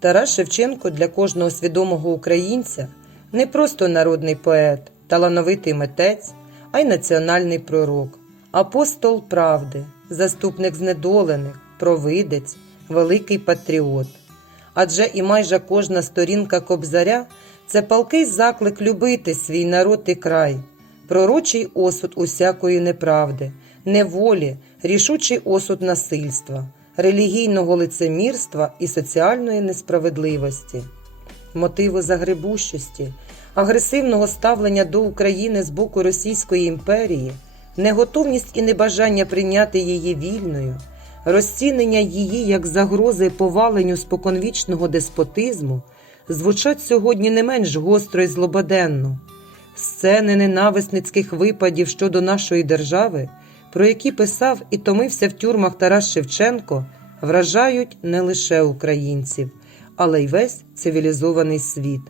Тарас Шевченко для кожного свідомого українця не просто народний поет, талановитий митець, а й національний пророк, апостол правди, заступник знедолених, провидець, великий патріот. Адже і майже кожна сторінка кобзаря це палкий заклик любити свій народ і край, пророчий осуд усякої неправди, неволі, рішучий осуд насильства, релігійного лицемірства і соціальної несправедливості, мотиви загребущості, агресивного ставлення до України з боку Російської імперії, неготовність і небажання прийняти її вільною, розцінення її як загрози поваленню споконвічного деспотизму звучать сьогодні не менш гостро і злободенно. Сцени ненависницьких випадів щодо нашої держави, про які писав і томився в тюрмах Тарас Шевченко, вражають не лише українців, але й весь цивілізований світ.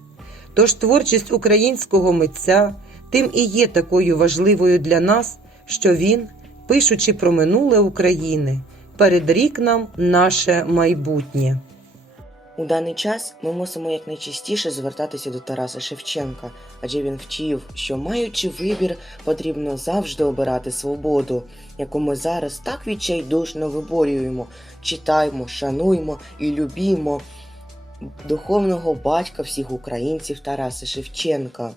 Тож творчість українського митця тим і є такою важливою для нас, що він, пишучи про минуле України, передрік нам наше майбутнє. У даний час ми мусимо якнайчастіше звертатися до Тараса Шевченка, адже він вчив, що маючи вибір, потрібно завжди обирати свободу, яку ми зараз так відчайдушно виборюємо, читаємо, шануємо і любімо духовного батька всіх українців Тараса Шевченка.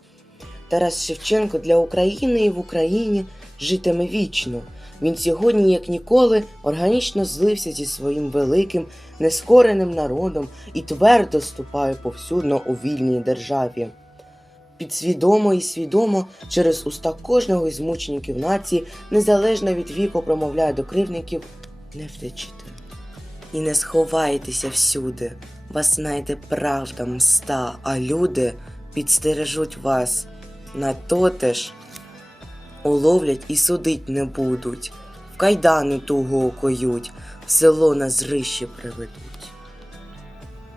Тарас Шевченко для України і в Україні житиме вічно. Він сьогодні, як ніколи, органічно злився зі своїм великим, нескореним народом і твердо ступає повсюдно у вільній державі. Підсвідомо і свідомо через уста кожного із мучеників нації, незалежно від віку, промовляє до кривників не втечете. І не сховайтеся всюди, вас знайде правда мста, а люди підстережуть вас. На то теж уловлять і судить не будуть, в кайдани туго окоють, в село на зрище приведуть.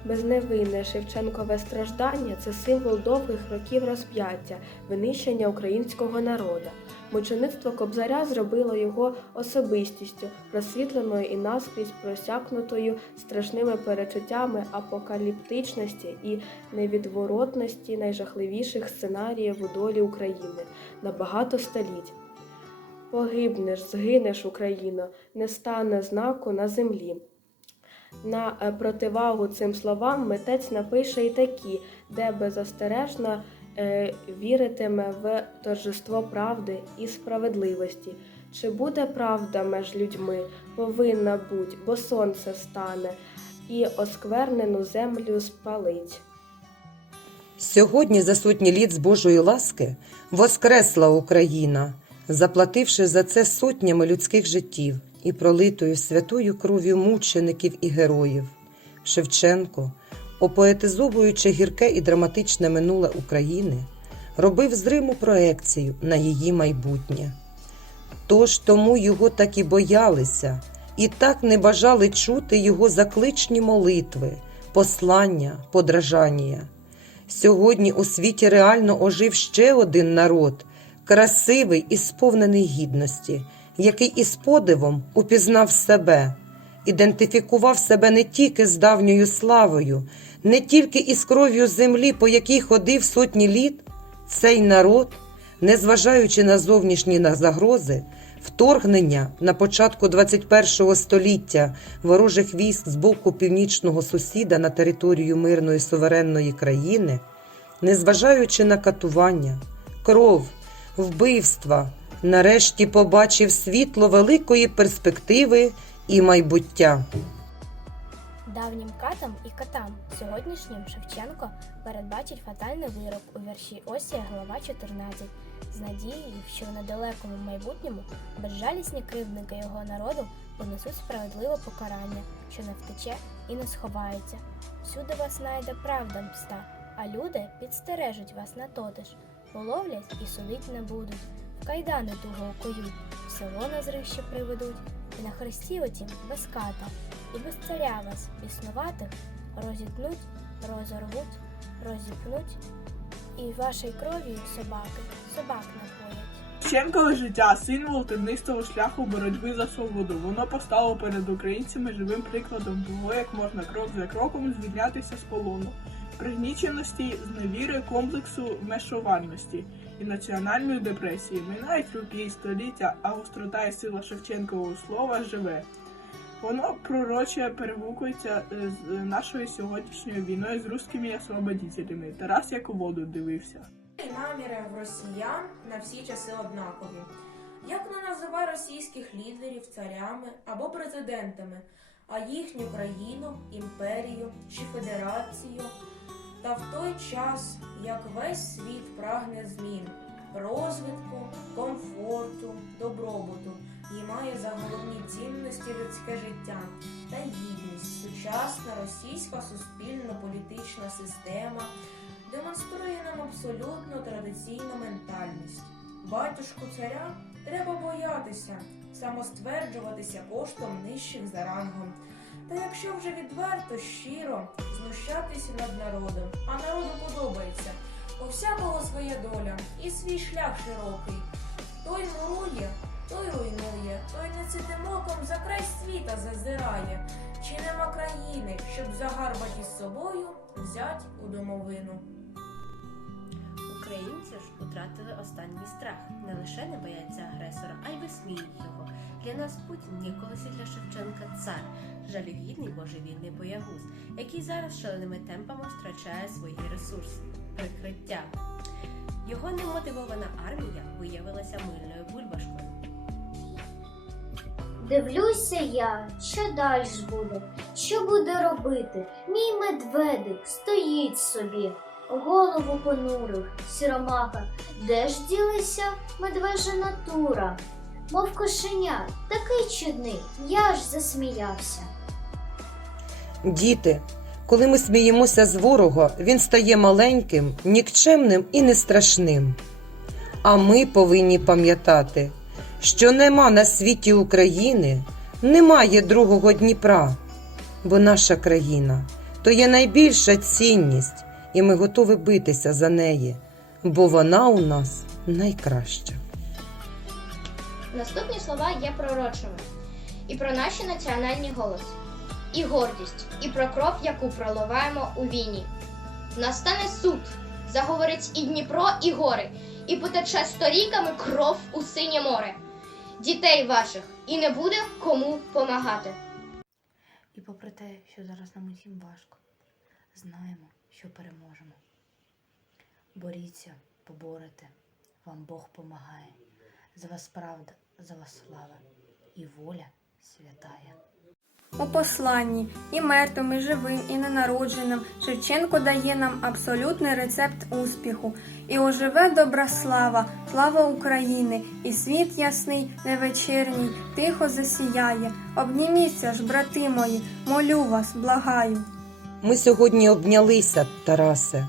Безневинне Шевченкове страждання це символ довгих років розп'яття, винищення українського народу. Мучеництво Кобзаря зробило його особистістю, просвітленою і наскрізь просякнутою страшними перечуттями апокаліптичності і невідворотності найжахливіших сценаріїв у долі України на багато століть. Погибнеш, згинеш, Україно, не стане знаку на землі. На е, противагу цим словам митець напише і такі, де беззастережно віритиме в торжество правди і справедливості. Чи буде правда меж людьми? Повинна буть, бо сонце стане і осквернену землю спалить. Сьогодні за сотні літ з Божої ласки воскресла Україна, заплативши за це сотнями людських життів і пролитою святою кров'ю мучеників і героїв. Шевченко, опоетизовуючи гірке і драматичне минуле України, робив зриму проекцію на її майбутнє. Тож тому його так і боялися, і так не бажали чути його закличні молитви, послання, подражання. Сьогодні у світі реально ожив ще один народ, красивий і сповнений гідності, який із подивом упізнав себе, ідентифікував себе не тільки з давньою славою, не тільки із кров'ю землі, по якій ходив сотні літ, цей народ, незважаючи на зовнішні загрози, вторгнення на початку 21 століття ворожих військ з боку північного сусіда на територію мирної суверенної країни, незважаючи на катування, кров, вбивства, нарешті побачив світло великої перспективи і майбуття. Давнім катам і катам сьогоднішнім Шевченко передбачить фатальний вирок у вірші Осія, глава 14, з надією, що в недалекому майбутньому безжалісні кривдники його народу понесуть справедливе покарання, що не втече і не сховається. Всюди вас знайде правда мста, а люди підстережуть вас на тотиш, половлять і судить не будуть, в кайдани туго окують, в село на зрище приведуть, і на хресті отім без ката і без царя вас, біснуватих, розітнуть, розорвуть, розіпнуть, і вашій кров'ю собаки собак напоять. Шевченкове життя символ тернистого шляху боротьби за свободу. Воно постало перед українцями живим прикладом того, як можна крок за кроком звільнятися з полону, пригніченості, зневіри, комплексу вмешувальності і національної депресії. Минають роки і століття, а гострота і сила Шевченкового слова живе. Воно пророче перегукується е, з нашою сьогоднішньою війною з русскими освободителями. Тарас як у воду дивився. Наміри в росіян на всі часи однакові. Як не називай російських лідерів царями або президентами, а їхню країну, імперію чи федерацію. Та в той час, як весь світ прагне змін, розвитку, комфорту, добробуту і має за головні цінності людське життя та гідність, сучасна російська суспільно-політична система демонструє нам абсолютно традиційну ментальність. Батюшку царя треба боятися, самостверджуватися коштом нижчих за рангом. Та якщо вже відверто, щиро знущатися над народом, а народу подобається, у всякого своя доля і свій шлях широкий. Той мурує, той руйнує, той нецитим оком за край світа зазирає. Чи нема країни, щоб загарбать із собою взять у домовину? Українці ж втратили останній страх. Не лише не бояться агресора, а й висміють його. Для нас Путін ніколи для Шевченка цар, жалюгідний божевільний боягуз, який зараз шаленими темпами втрачає свої ресурси, прикриття. Його немотивована армія виявилася мильною бульбашкою. Дивлюся я, що далі буде, що буде робити. Мій медведик стоїть собі, голову понурив, сіромаха. Де ж ділися медвежа натура? Мов кошеня, такий чудний, я ж засміявся. Діти, коли ми сміємося з ворога, він стає маленьким, нікчемним і нестрашним. А ми повинні пам'ятати, що нема на світі України, немає другого Дніпра, бо наша країна то є найбільша цінність, і ми готові битися за неї, бо вона у нас найкраща. Наступні слова є пророчими і про наші національні голоси, і гордість, і про кров, яку проливаємо у війні. Настане суд, заговорить і Дніпро, і гори, і потече сторіками кров у синє море. Дітей ваших, і не буде кому помагати. І попри те, що зараз нам усім важко, знаємо, що переможемо. Боріться, поборете, вам Бог помагає. За вас правда, за вас слава і воля святая. У посланні і мертвим, і живим, і ненародженим Шевченко дає нам абсолютний рецепт успіху. І оживе добра слава, слава України, і світ ясний, невечерній, тихо засіяє. Обніміться ж, брати мої, молю вас, благаю. Ми сьогодні обнялися, Тарасе,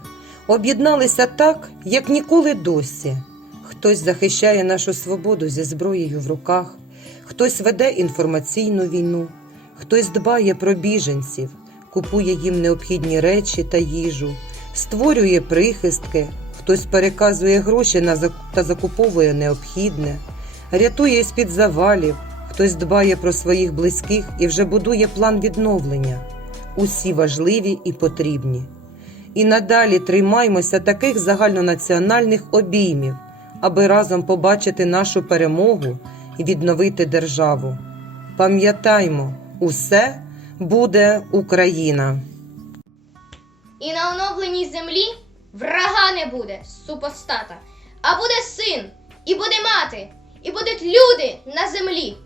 об'єдналися так, як ніколи досі. Хтось захищає нашу свободу зі зброєю в руках, хтось веде інформаційну війну, хтось дбає про біженців, купує їм необхідні речі та їжу, створює прихистки, хтось переказує гроші на та закуповує необхідне, рятує з-під завалів, хтось дбає про своїх близьких і вже будує план відновлення. Усі важливі і потрібні. І надалі тримаймося таких загальнонаціональних обіймів, аби разом побачити нашу перемогу і відновити державу. Пам'ятаймо, усе буде Україна! І на оновленій землі врага не буде, супостата, а буде син, і буде мати, і будуть люди на землі.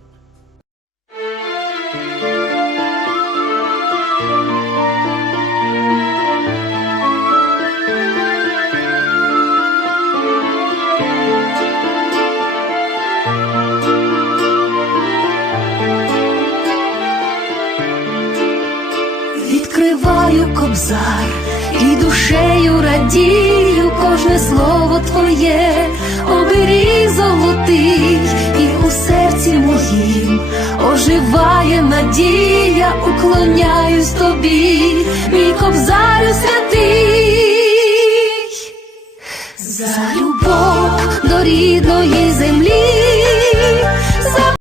Радію кожне слово твоє, оберіг золотий, і у серці моїм. Оживає надія, уклоняюсь тобі, мій кобзарю святий, за любов до рідної землі.